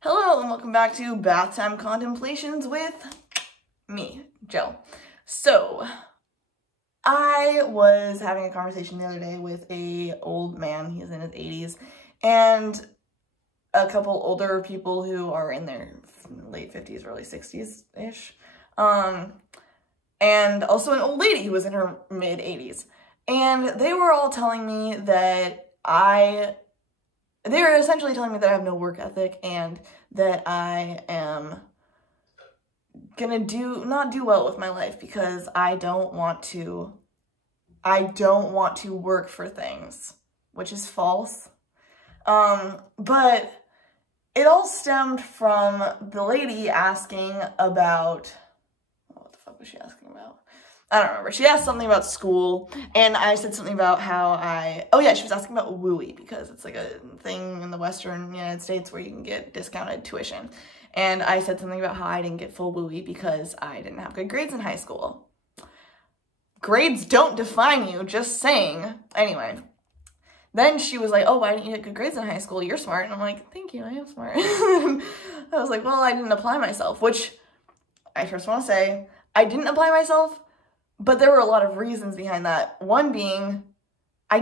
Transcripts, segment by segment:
Hello and welcome back to Bathtime Contemplations with me, Jill. So, I was having a conversation the other day with a old man, he's in his 80s, and a couple older people who are in their late 50s, early 60s-ish, and also an old lady who was in her mid-80s. And they were all telling me that they were essentially telling me that I have no work ethic and that I am gonna not do well with my life because I don't want to work for things, which is false. But it all stemmed from the lady asking about, what the fuck was she asking about? I don't remember. She asked something about school, and I said something about how oh yeah, she was asking about WUI, because it's like a thing in the Western United States where you can get discounted tuition. And I said something about how I didn't get full WUI because I didn't have good grades in high school. Grades don't define you, just saying. Anyway, then she was like, oh, why didn't you get good grades in high school? You're smart. And I'm like, thank you, I am smart. I was like, well, I didn't apply myself, which I first want to say, I didn't apply myself, but there were a lot of reasons behind that. One being, I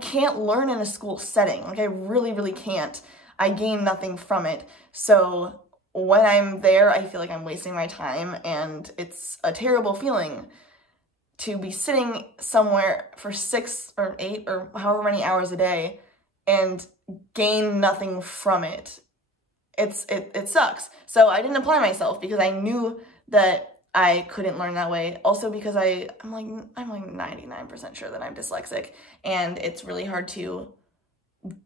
can't learn in a school setting. Like, I really, really can't. I gain nothing from it. So when I'm there, I feel like I'm wasting my time, and it's a terrible feeling to be sitting somewhere for 6 or 8 or however many hours a day and gain nothing from it. It sucks. So I didn't apply myself because I knew that I couldn't learn that way. Also because I'm like 99% sure that I'm dyslexic, and it's really hard to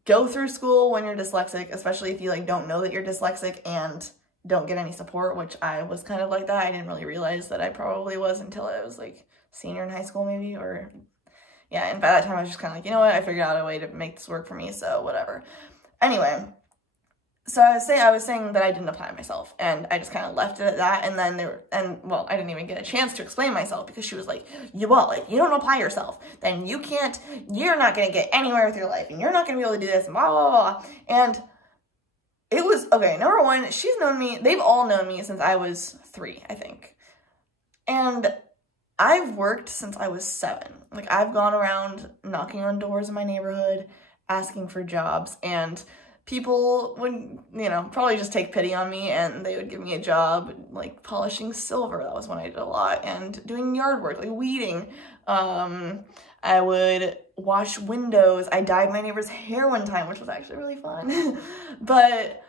go through school when you're dyslexic, especially if you don't know that you're dyslexic and don't get any support, which I was kind of like that. I didn't really realize that I probably was until I was like senior in high school maybe, or yeah, and by that time I was just kind of like, you know what, I figured out a way to make this work for me, so whatever. Anyway, so I was saying that I didn't apply myself, and I just kind of left it at that, and then well, I didn't even get a chance to explain myself because she was like, you don't apply yourself, then you're not gonna get anywhere with your life, and you're not gonna be able to do this, blah, blah, blah. And it was, okay, number one, they've all known me since I was 3, I think. And I've worked since I was 7. Like, I've gone around knocking on doors in my neighborhood, asking for jobs, and people would, probably just take pity on me, and they would give me a job, like, polishing silver. That was when I did a lot, and doing yard work, like weeding. I would wash windows. I dyed my neighbor's hair one time, which was actually really fun. But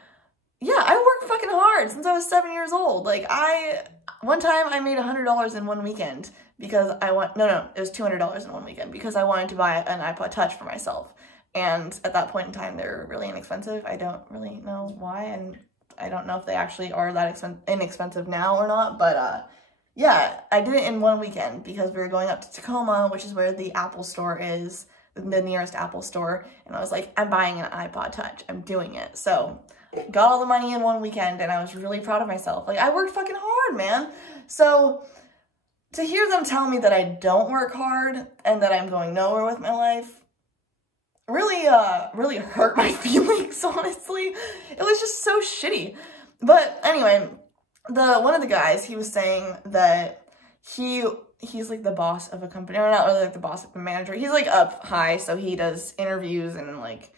yeah, I worked fucking hard since I was 7 years old. Like, one time I made $100 in one weekend because it was $200 in one weekend because I wanted to buy an iPod Touch for myself. And at that point in time, they're really inexpensive. I don't really know why, and I don't know if they actually are that inexpensive now or not, but yeah, I did it in one weekend because we were going up to Tacoma, which is where the Apple store is, the nearest Apple store, and I was like, I'm buying an iPod Touch. I'm doing it. So got all the money in one weekend, and I was really proud of myself. Like, I worked fucking hard, man. So to hear them tell me that I don't work hard and that I'm going nowhere with my life really hurt my feelings, honestly. It was just so shitty. But anyway, one of the guys, he was saying that he's like the boss of a company, or not really like the boss, like the manager. He's like up high, so he does interviews and like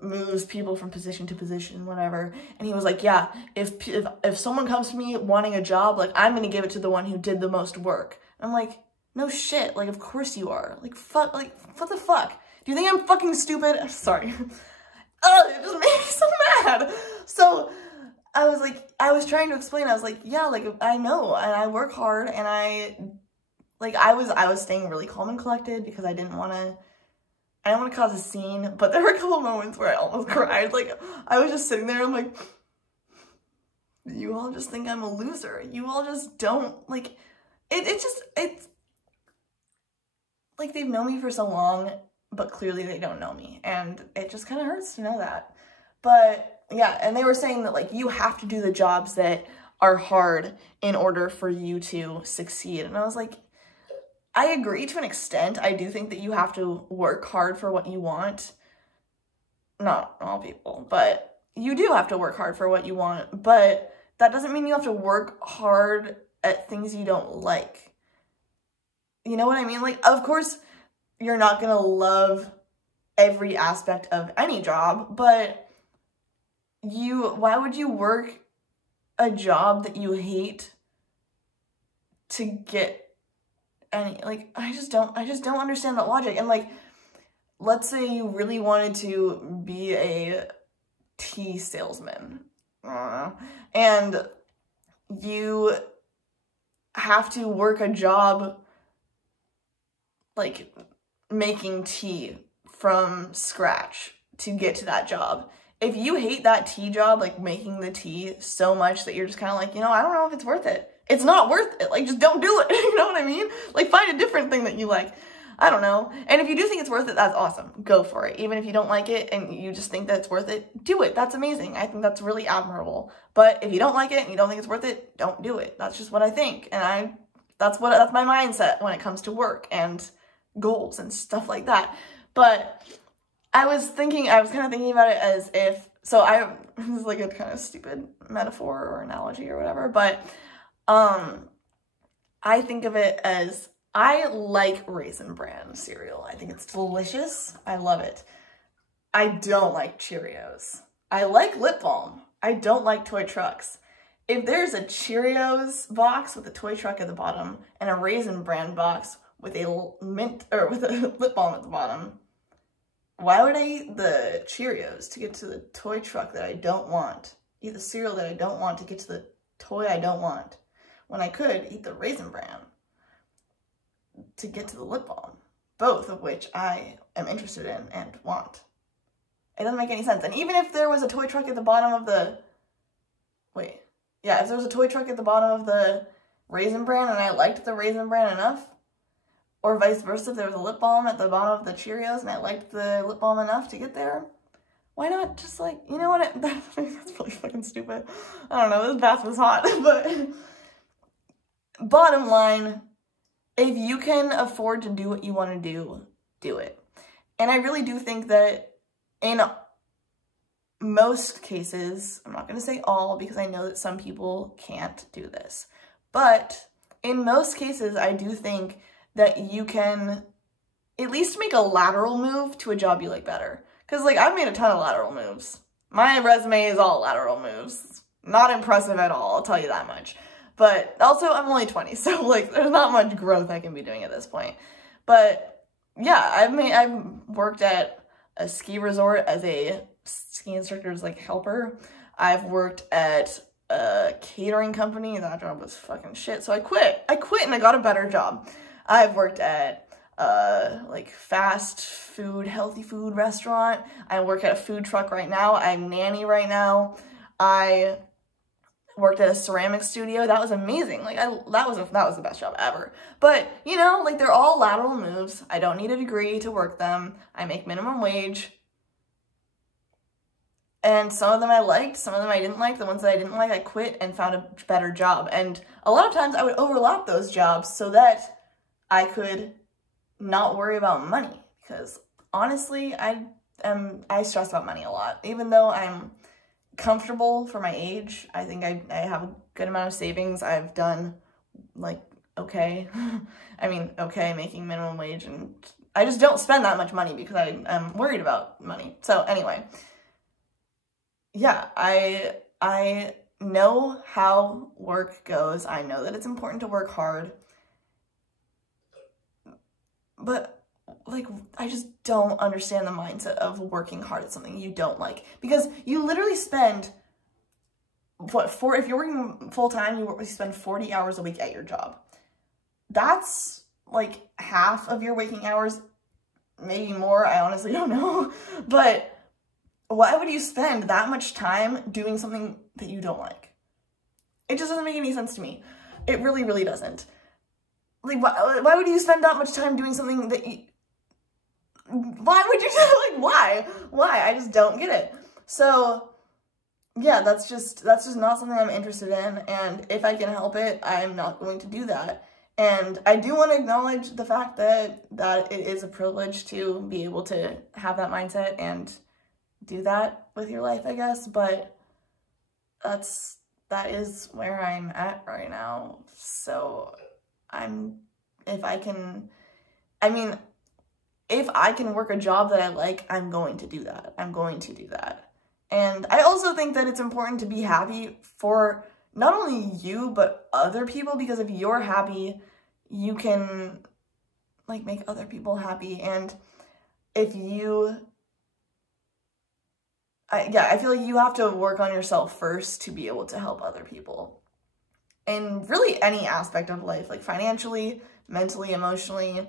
moves people from position to position, whatever. And he was like, yeah, if someone comes to me wanting a job, like, I'm gonna give it to the one who did the most work. And I'm like, no shit, like, of course you are. Like, fuck, like, what the fuck? Do you think I'm fucking stupid? Sorry. Oh, it just made me so mad. So I was trying to explain, I was like, yeah, like, I know, and I work hard, and I was staying really calm and collected because I didn't want to cause a scene, but there were a couple moments where I almost cried. Like, I was just sitting there, I'm like, you all just think I'm a loser. You all just don't, like, it's like, they've known me for so long, but clearly they don't know me, and it just kind of hurts to know that. But yeah, and they were saying that, like, you have to do the jobs that are hard in order for you to succeed, and I was like, I agree to an extent. I do think that you have to work hard for what you want. Not all people, but you do have to work hard for what you want, but that doesn't mean you have to work hard at things you don't like. You know what I mean? Like, of course, you're not gonna love every aspect of any job, but why would you work a job that you hate to get any, like, I just don't understand that logic. And like, let's say you really wanted to be a tea salesman, and you have to work a job like making tea from scratch to get to that job. If you hate that tea job, like making the tea so much that you're just kind of like, you know, I don't know if it's worth it. It's not worth it. Like, just don't do it. You know what I mean? Like, find a different thing that you like. I don't know. And if you do think it's worth it, that's awesome. Go for it. Even if you don't like it and you just think that it's worth it, do it. That's amazing. I think that's really admirable. But if you don't like it and you don't think it's worth it, don't do it. That's just what I think. And that's my mindset when it comes to work and goals and stuff like that. But I was kind of thinking about it as if, this is like a kind of stupid metaphor or analogy or whatever, but I think of it as, I like Raisin Bran cereal. I think it's delicious. I love it. I don't like Cheerios. I like lip balm. I don't like toy trucks. If there's a Cheerios box with a toy truck at the bottom and a Raisin Bran box with a mint or with a lip balm at the bottom, why would I eat the Cheerios to get to the toy truck that I don't want? Eat the cereal that I don't want to get to the toy I don't want, when I could eat the Raisin Bran to get to the lip balm, both of which I am interested in and want. It doesn't make any sense. And even if there was a toy truck at the bottom of the, if there was a toy truck at the bottom of the Raisin Bran and I liked the Raisin Bran enough, or vice versa, if there was a lip balm at the bottom of the Cheerios and I liked the lip balm enough to get there, why not just like, you know what, that's really fucking stupid. I don't know, this bath was hot, but bottom line, if you can afford to do what you want to do, do it. And I really do think that in most cases, I'm not going to say all because I know that some people can't do this, but in most cases, I do think that you can at least make a lateral move to a job you like better. Because, like, I've made a ton of lateral moves. My resume is all lateral moves. Not impressive at all, I'll tell you that much. But also, I'm only 20, so, like, there's not much growth I can be doing at this point. But, yeah, I've worked at a ski resort as a ski instructor's, like, helper. I've worked at a catering company. That job was fucking shit, so I quit. And I got a better job. I've worked at like fast food, healthy food restaurant. I work at a food truck right now. I'm nanny right now. I worked at a ceramic studio. That was amazing. Like that was the best job ever. But you know, like they're all lateral moves. I don't need a degree to work them. I make minimum wage. And some of them I liked, some of them I didn't like. The ones that I didn't like, I quit and found a better job. And a lot of times I would overlap those jobs so that I could not worry about money, because honestly, I stress about money a lot. Even though I'm comfortable for my age, I think I have a good amount of savings. I've done like okay. I mean, okay, making minimum wage, and I just don't spend that much money because I'm worried about money. So anyway, yeah, I know how work goes. I know that it's important to work hard. But, like, I just don't understand the mindset of working hard at something you don't like. Because you literally spend, if you're working full-time, you spend 40 hours a week at your job. That's, like, half of your waking hours, maybe more, I honestly don't know. But why would you spend that much time doing something that you don't like? It just doesn't make any sense to me. It really, really doesn't. Like, why would you spend that much time doing something that you... Why would you... Like, why? Why? I just don't get it. So, yeah, that's just not something I'm interested in, and if I can help it, I'm not going to do that. And I do want to acknowledge the fact that it is a privilege to be able to have that mindset and do that with your life, I guess, but that is where I'm at right now. So if I can work a job that I like, I'm going to do that. I'm going to do that. And I also think that it's important to be happy for not only you, but other people, because if you're happy, you can, like, make other people happy. And if you, I feel like you have to work on yourself first to be able to help other people. In really any aspect of life, like financially, mentally, emotionally,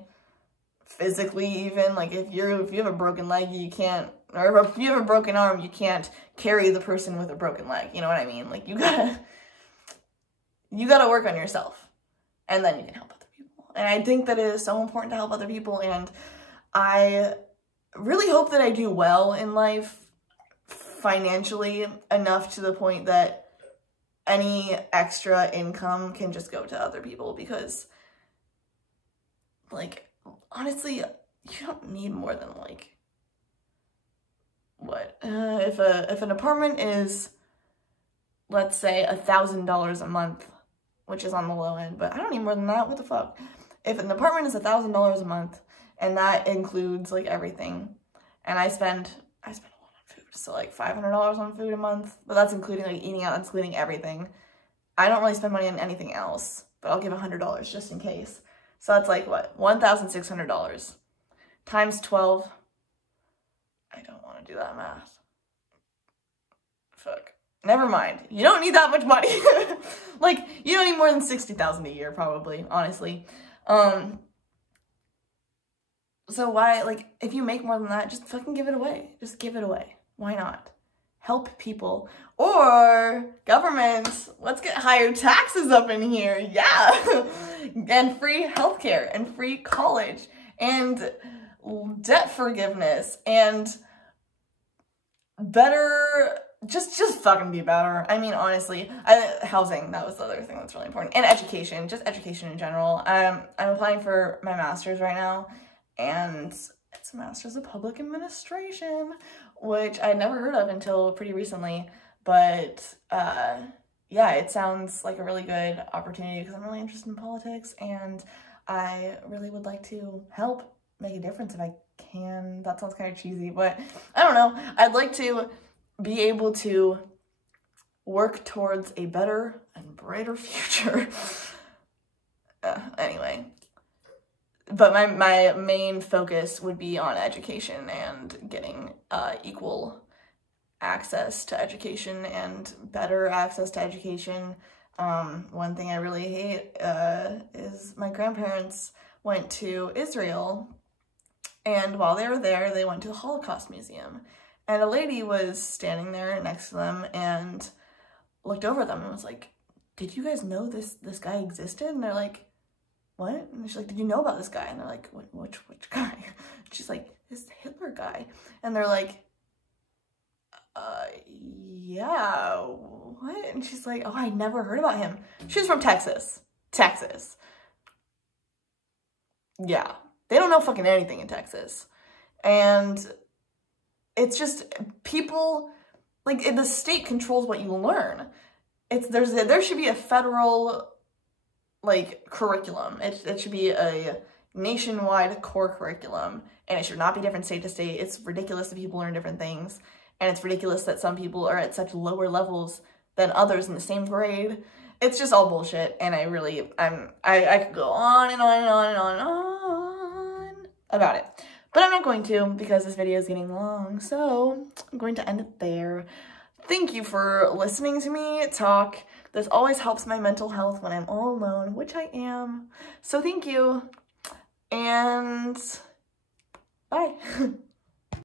physically even. Like if you have a broken leg, you can't, or if you have a broken arm, you can't carry the person with a broken leg. You know what I mean? Like you gotta work on yourself, and then you can help other people. And I think that it is so important to help other people, and I really hope that I do well in life financially enough to the point that any extra income can just go to other people, because, like, honestly, you don't need more than, like, what? If an apartment is, let's say, $1,000 a month, which is on the low end, but I don't need more than that. What the fuck? If an apartment is $1,000 a month, and that includes, like, everything, and I spend a lot on food, so, like, $500 on food a month, but that's including, like, eating out, that's including everything. I don't really spend money on anything else, but I'll give $100 just in case. So that's like, what, $1,600 times 12. I don't want to do that math. Fuck. Never mind. You don't need that much money. Like, you don't need more than $60,000 a year, probably, honestly. So why, like, if you make more than that, just fucking give it away. Just give it away. Why not? Help people. Or governments, let's get higher taxes up in here. Yeah. And free healthcare and free college and debt forgiveness and better, just fucking be better. I mean, honestly, housing, that was the other thing that's really important. And education, just education in general. I'm applying for my master's right now, and it's a master's of public administration, which I'd never heard of until pretty recently. But yeah, it sounds like a really good opportunity because I'm really interested in politics, and I really would like to help make a difference if I can. That sounds kind of cheesy, but I don't know. I'd like to be able to work towards a better and brighter future. Anyway. But my main focus would be on education and getting equal access to education and better access to education. One thing I really hate is my grandparents went to Israel, and while they were there, they went to the Holocaust Museum, and a lady was standing there next to them and looked over at them and was like, "Did you guys know this guy existed?" And they're like, "What?" And she's like, "Did you know about this guy?" And they're like, which guy? And she's like, "This Hitler guy." And they're like, yeah, what?" And she's like, "Oh, I never heard about him." She's from Texas. Yeah, they don't know fucking anything in Texas. And it's just, people, like, the state controls what you learn. There should be a federal, like, curriculum. It should be a nationwide core curriculum, and it should not be different state to state. It's ridiculous that people learn different things, and it's ridiculous that some people are at such lower levels than others in the same grade. It's just all bullshit, and I could go on and on and on and on and on about it. But I'm not going to, because this video is getting long, so I'm going to end it there. Thank you for listening to me talk. This always helps my mental health when I'm all alone, which I am. So thank you, and bye.